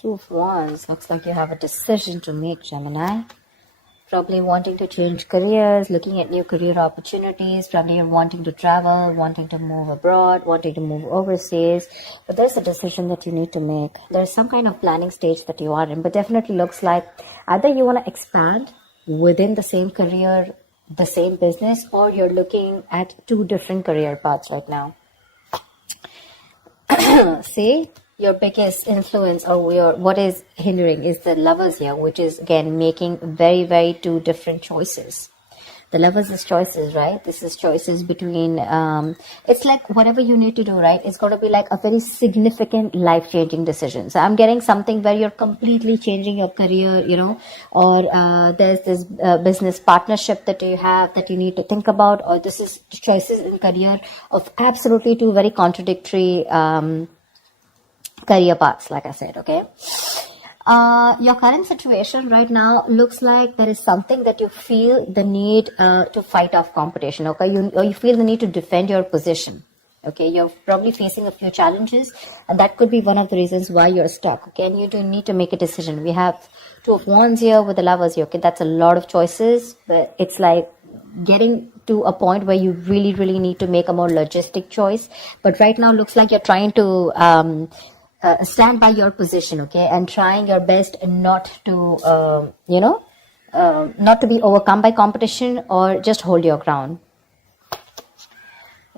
Two of Wands. Looks like you have a decision to make, Gemini. Probably wanting to change careers, looking at new career opportunities. Probably you're wanting to travel, wanting to move abroad, wanting to move overseas. But there's a decision that you need to make. There's some kind of planning stage that you are in. But definitely looks like either you want to expand within the same career, the same business, or you're looking at two different career paths right now. See? Your biggest influence or what is hindering is the Lovers here, which is again making very, very two different choices. The Lovers is choices, right? This is choices between, it's like whatever you need to do, right? It's going to be like a very significant life-changing decision. So I'm getting something where you're completely changing your career, you know, or there's this business partnership that you have that you need to think about, or this is choices in career of absolutely two very contradictory career paths, like I said, okay? Your current situation right now looks like there is something that you feel the need to fight off competition, okay? You feel the need to defend your position, okay? You're probably facing a few challenges, and that could be one of the reasons why you're stuck, okay? And you do need to make a decision. We have Two of Wands here with the Lovers here, okay? That's a lot of choices, but it's like getting to a point where you really, really need to make a more logistic choice. But right now looks like you're trying to stand by your position, okay, and trying your best not to, not to be overcome by competition, or just hold your ground.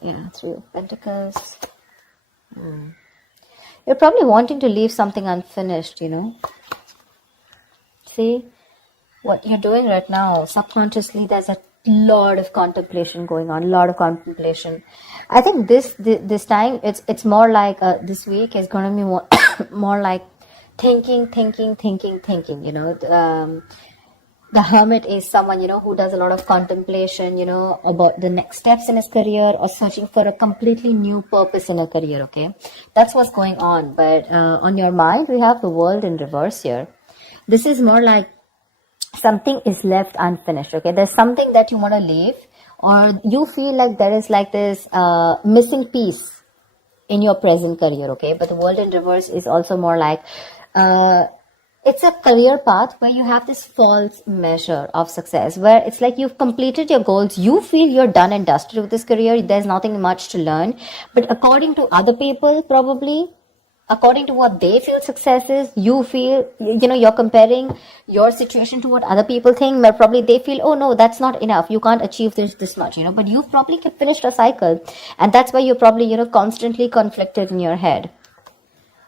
Yeah, Three of Pentacles. You're probably wanting to leave something unfinished, you know. See, what you're doing right now, subconsciously, there's a lot of contemplation going on, I think this time it's more like this week is going to be more like thinking, you know. The Hermit is someone, you know, who does a lot of contemplation, you know, about the next steps in his career, or searching for a completely new purpose in a career, okay? That's what's going on. But on your mind, we have the World in reverse here. This is more like something is left unfinished, okay? There's something that you want to leave, or you feel like there is like this missing piece in your present career, okay? But the World in reverse is also more like it's a career path where you have this false measure of success, where it's like you've completed your goals, you feel you're done and dusted with this career, there's nothing much to learn. But according to other people, probably according to what they feel success is, you feel, you know, you're comparing your situation to what other people think, but probably they feel, oh no, that's not enough, you can't achieve this much, you know. But you've probably finished a cycle, and that's why you're probably, you know, constantly conflicted in your head.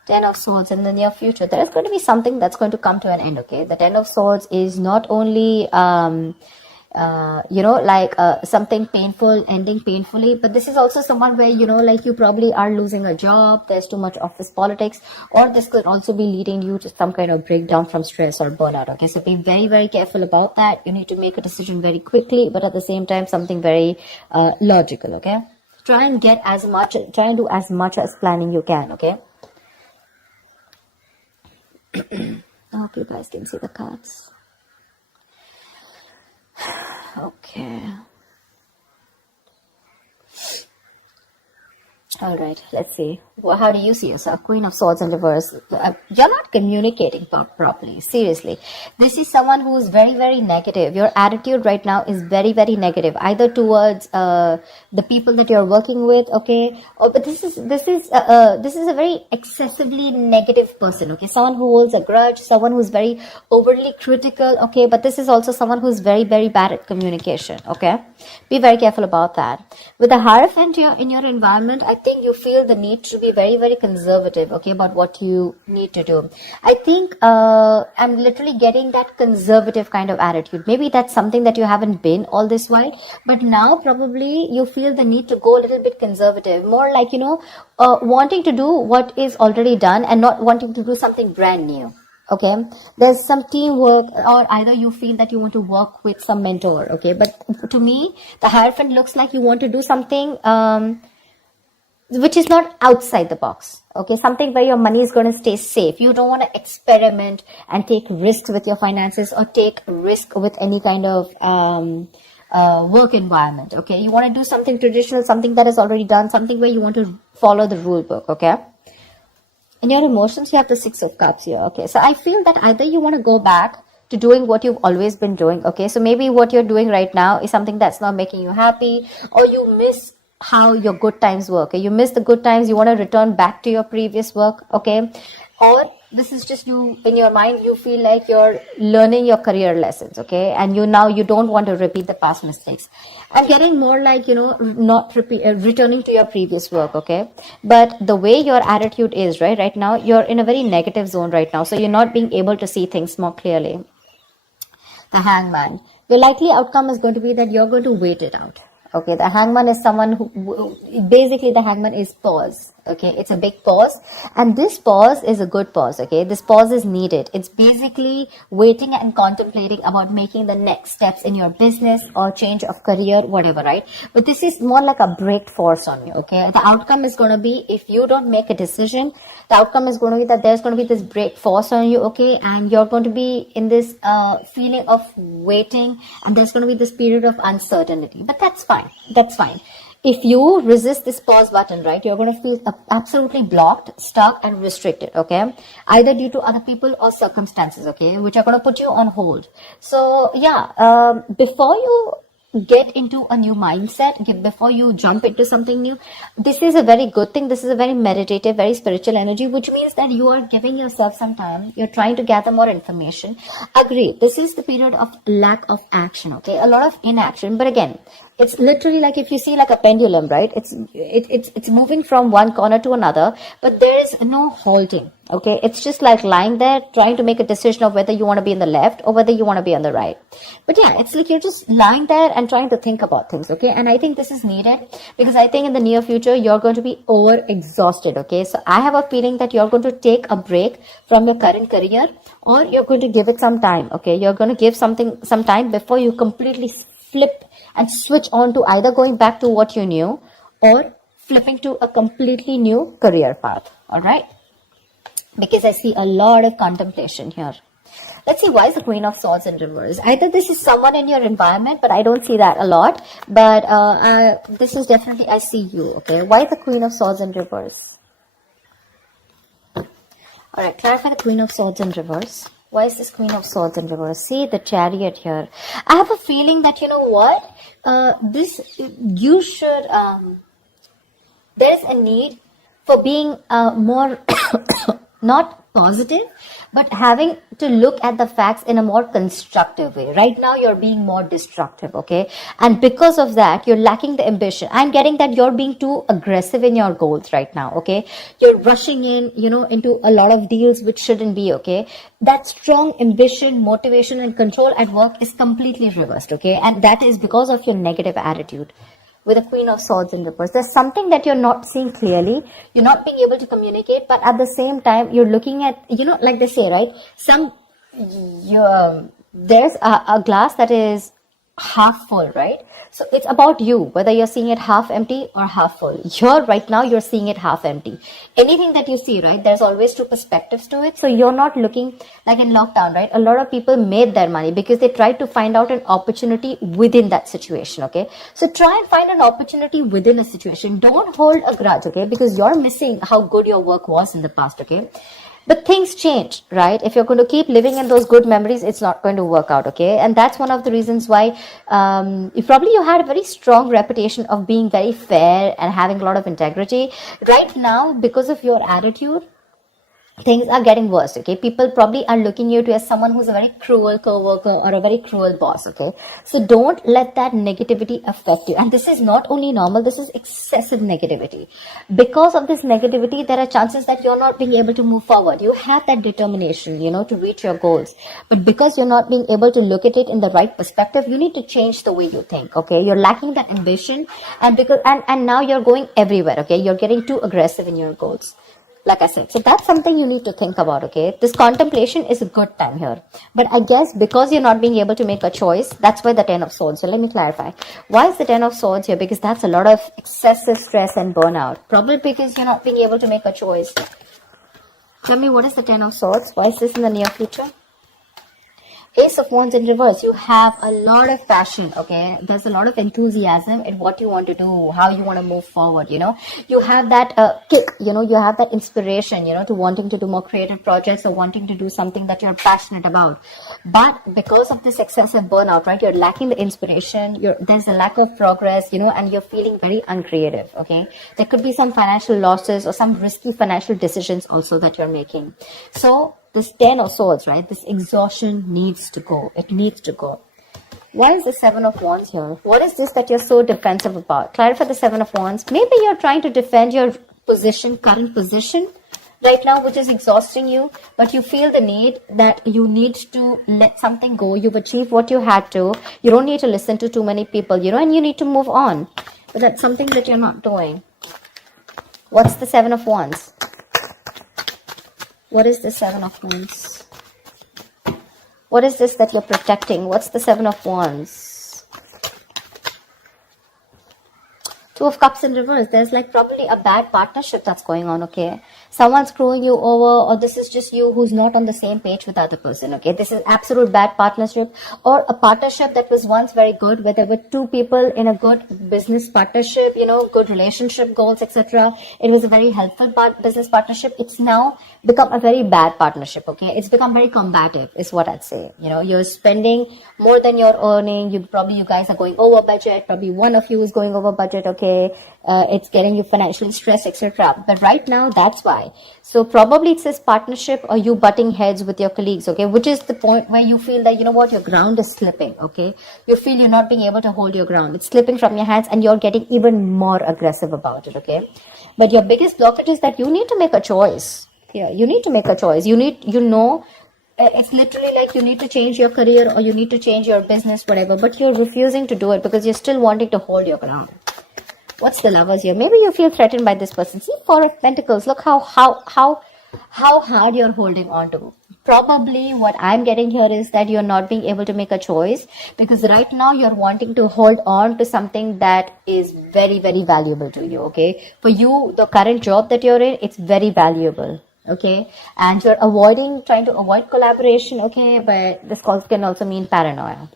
Ten of Swords. In the near future, there is going to be something that's going to come to an end, okay? The Ten of Swords is not only something painful ending painfully, but this is also someone where, you know, like you probably are losing a job, there's too much office politics, or this could also be leading you to some kind of breakdown from stress or burnout, okay? So be very, very careful about that. You need to make a decision very quickly, but at the same time something very logical, okay? Try and do as much as planning you can, okay? I hope you guys can see the cards. Okay. All right, let's see. Well, how do you see yourself? Queen of Swords in reverse. You're not communicating properly. Seriously. This is someone who is very, very negative. Your attitude right now is very, very negative, either towards the people that you're working with, okay? But this is a very excessively negative person, okay? Someone who holds a grudge, someone who's very overly critical, okay? But this is also someone who's very, very bad at communication, okay? Be very careful about that. With the Hierophant here in your environment, I think you feel the need to be very, very conservative, okay, about what you need to do. I think I'm literally getting that conservative kind of attitude. Maybe that's something that you haven't been all this while, but now probably you feel the need to go a little bit conservative, more like, you know, wanting to do what is already done and not wanting to do something brand new. Okay, there's some teamwork, or either you feel that you want to work with some mentor, okay? But to me, the Hierophant looks like you want to do something which is not outside the box, okay? Something where your money is going to stay safe. You don't want to experiment and take risks with your finances, or take risk with any kind of work environment, okay? You want to do something traditional, something that is already done, something where you want to follow the rule book, okay? In your emotions, you have the Six of Cups here. Okay, so I feel that either you want to go back to doing what you've always been doing. Okay, so maybe what you're doing right now is something that's not making you happy, or you miss how your good times were. Okay, you miss the good times, you want to return back to your previous work. Okay, or this is just you in your mind, you feel like you're learning your career lessons. Okay, and you don't want to repeat the past mistakes. I'm getting more like, not returning to your previous work. Okay, but the way your attitude is right now, you're in a very negative zone right now, so you're not being able to see things more clearly. The Hangman, your likely outcome is going to be that you're going to wait it out. Okay, the Hangman is someone who basically, the Hangman is pause. Okay, it's a big pause, and this pause is a good pause. Okay, this pause is needed. It's basically waiting and contemplating about making the next steps in your business or change of career, whatever, right? But this is more like a break force on you. Okay, the outcome is going to be, if you don't make a decision, the outcome is going to be that there's going to be this break force on you. Okay, and you're going to be in this feeling of waiting, and there's going to be this period of uncertainty. But that's fine. That's fine. If you resist this pause button, right, you're going to feel absolutely blocked, stuck, and restricted. Okay, either due to other people or circumstances. Okay, which are going to put you on hold. So yeah, before you get into a new mindset, before you jump into something new, this is a very good thing. This is a very meditative, very spiritual energy, which means that you are giving yourself some time. You're trying to gather more information. Agree, this is the period of lack of action. Okay, a lot of inaction. But again, it's literally like, if you see like a pendulum, right? It's moving from one corner to another, but there is no halting. Okay, it's just like lying there trying to make a decision of whether you want to be in the left or whether you want to be on the right. But yeah, it's like you're just lying there and trying to think about things. Okay, and I think this is needed, because I think in the near future you're going to be over exhausted. Okay, so I have a feeling that you're going to take a break from your current career, or you're going to give it some time. Okay, you're going to give something some time before you completely flip and switch on to either going back to what you knew or flipping to a completely new career path. All right, because I see a lot of contemplation here. Let's see, why is the Queen of Swords in reverse? Either this is someone in your environment, but I don't see that a lot. But this is definitely, I see you. Okay, why the Queen of Swords in reverse? All right, clarify the Queen of Swords in reverse. Why is this Queen of Swords in reverse? See the Chariot here. I have a feeling that, you know what, you should, there's a need for being more not positive, but having to look at the facts in a more constructive way. Right now, you're being more destructive, okay? And because of that, you're lacking the ambition. I'm getting that you're being too aggressive in your goals right now, okay? You're rushing in, into a lot of deals which shouldn't be, okay? That strong ambition, motivation, and control at work is completely reversed, okay? And that is because of your negative attitude. With the Queen of Swords in reverse, there's something that you're not seeing clearly. You're not being able to communicate, but at the same time, you're looking at, like they say, right? There's a glass that is half full, right? So it's about you, whether you're seeing it half empty or half full. Right now, you're seeing it half empty. Anything that you see, right, there's always two perspectives to it. So you're not looking like in lockdown, right? A lot of people made their money because they tried to find out an opportunity within that situation, okay? So try and find an opportunity within a situation. Don't hold a grudge, okay? Because you're missing how good your work was in the past, okay? But things change, right? If you're going to keep living in those good memories, it's not going to work out, okay? And that's one of the reasons why you had a very strong reputation of being very fair and having a lot of integrity. Right now, because of your attitude, things are getting worse, okay? People probably are looking at you as someone who's a very cruel co-worker or a very cruel boss, okay? So don't let that negativity affect you. And this is not only normal, this is excessive negativity. Because of this negativity, there are chances that you're not being able to move forward. You have that determination, to reach your goals. But because you're not being able to look at it in the right perspective, you need to change the way you think, okay? You're lacking that ambition, and now you're going everywhere, okay? You're getting too aggressive in your goals. Like I said, so that's something you need to think about, okay? This contemplation is a good time here. But I guess because you're not being able to make a choice, that's why the Ten of Swords. So let me clarify. Why is the Ten of Swords here? Because that's a lot of excessive stress and burnout. Probably because you're not being able to make a choice. Tell me, what is the Ten of Swords? Why is this in the near future? Ace of Wands in reverse, you have a lot of passion, okay? There's a lot of enthusiasm in what you want to do, how you want to move forward, you know? You have that kick, you know, you have that inspiration, you know, to wanting to do more creative projects or wanting to do something that you're passionate about. But because of this excessive burnout, right, you're lacking the inspiration, there's a lack of progress, you know, and you're feeling very uncreative, okay? There could be some financial losses or some risky financial decisions also that you're making. So, this 10 of Swords, right? This exhaustion needs to go. It needs to go. Why is the 7 of Wands here? What is this that you're so defensive about? Clarify the 7 of Wands. Maybe you're trying to defend your position, current position right now, which is exhausting you, but you feel the need that you need to let something go. You've achieved what you had to. You don't need to listen to too many people, you know, and you need to move on. But that's something that you're not doing. What's the 7 of Wands? What is the 7 of Wands? What is this that you're protecting? What's the 7 of Wands? 2 of Cups in reverse. There's like probably a bad partnership that's going on, okay? Someone's screwing you over, or this is just you who's not on the same page with the other person, okay? This is absolute bad partnership, or a partnership that was once very good, where there were two people in a good business partnership, you know, good relationship goals, etc. It was a very helpful business partnership. It's now become a very bad partnership, okay? It's become very combative, is what I'd say. You know, you're spending more than you're earning. You guys are going over budget. Probably one of you is going over budget, okay? It's getting you financially stressed, etc. But right now, that's why. So probably it's this partnership or you butting heads with your colleagues, okay? Which is the point where you feel that, you know what, your ground is slipping, okay? You feel you're not being able to hold your ground. It's slipping from your hands and you're getting even more aggressive about it, okay? But your biggest blockage is that you need to make a choice. Yeah, you need to make a choice. It's literally like you need to change your career or you need to change your business, whatever, but you're refusing to do it because you're still wanting to hold your ground. What's the Lovers here? Maybe you feel threatened by this person. See, Four of Pentacles. Look how hard you're holding on to. Probably what I'm getting here is that you're not being able to make a choice because right now you're wanting to hold on to something that is very, very valuable to you, okay? For you, the current job that you're in, it's very valuable, okay? And you're trying to avoid collaboration, okay? But this can also mean paranoia.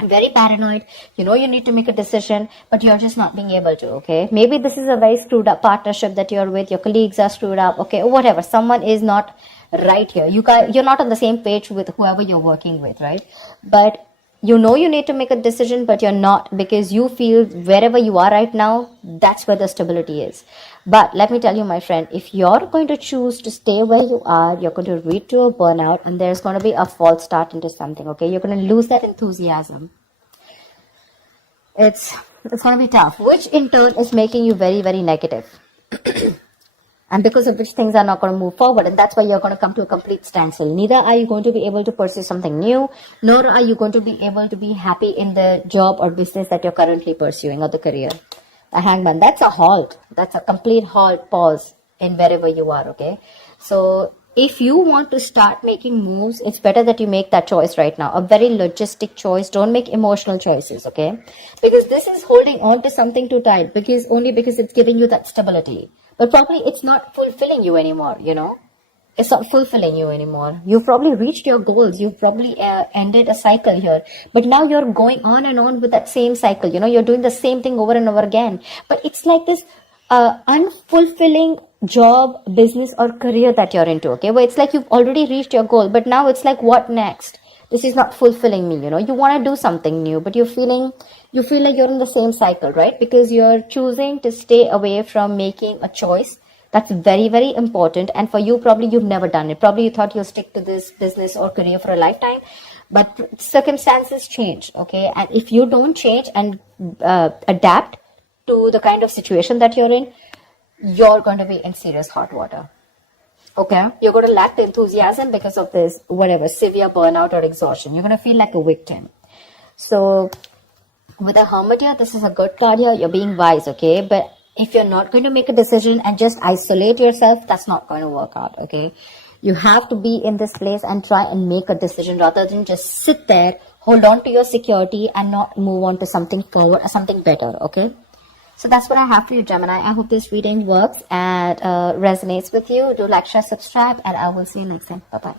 Very paranoid, you know you need to make a decision, but you're just not being able to, okay? Maybe this is a very screwed up partnership that you're with, your colleagues are screwed up, okay, or whatever, someone is not right here. You're not on the same page with whoever you're working with, right? But you know you need to make a decision, but you're not because you feel wherever you are right now, that's where the stability is. But let me tell you, my friend, if you're going to choose to stay where you are, you're going to lead to a burnout and there's going to be a false start into something, okay? You're going to lose that enthusiasm. It's going to be tough, which in turn is making you very, very negative. And because of which things are not going to move forward. And that's why you're going to come to a complete standstill. Neither are you going to be able to pursue something new, nor are you going to be able to be happy in the job or business that you're currently pursuing or the career. A Hangman, that's a halt. That's a complete halt, pause in wherever you are, okay? So if you want to start making moves, it's better that you make that choice right now. A very logistic choice. Don't make emotional choices, okay? Because this is holding on to something too tight because it's giving you that stability. But probably it's not fulfilling you anymore, you know. It's not fulfilling you anymore. You've probably reached your goals. You've probably ended a cycle here. But now you're going on and on with that same cycle. You know, you're doing the same thing over and over again. But it's like this unfulfilling job, business or career that you're into, okay? Where it's like you've already reached your goal. But now it's like, what next? This is not fulfilling me, you know. You want to do something new, but you feel like you're in the same cycle, right? Because you're choosing to stay away from making a choice that's very, very important. And for you, probably you've never done it. Probably you thought you'll stick to this business or career for a lifetime, but circumstances change, okay? And if you don't change and adapt to the kind of situation that you're in, you're going to be in serious hot water. Okay, you're going to lack the enthusiasm because of this, whatever, severe burnout or exhaustion. You're going to feel like a victim. So with a Hermit here, this is a good card here. You're being wise, okay? But if you're not going to make a decision and just isolate yourself, that's not going to work out, okay? You have to be in this place and try and make a decision rather than just sit there, hold on to your security and not move on to something forward or something better, okay? So that's what I have for you, Gemini. I hope this reading works and resonates with you. Do like, share, subscribe, and I will see you next time. Bye-bye.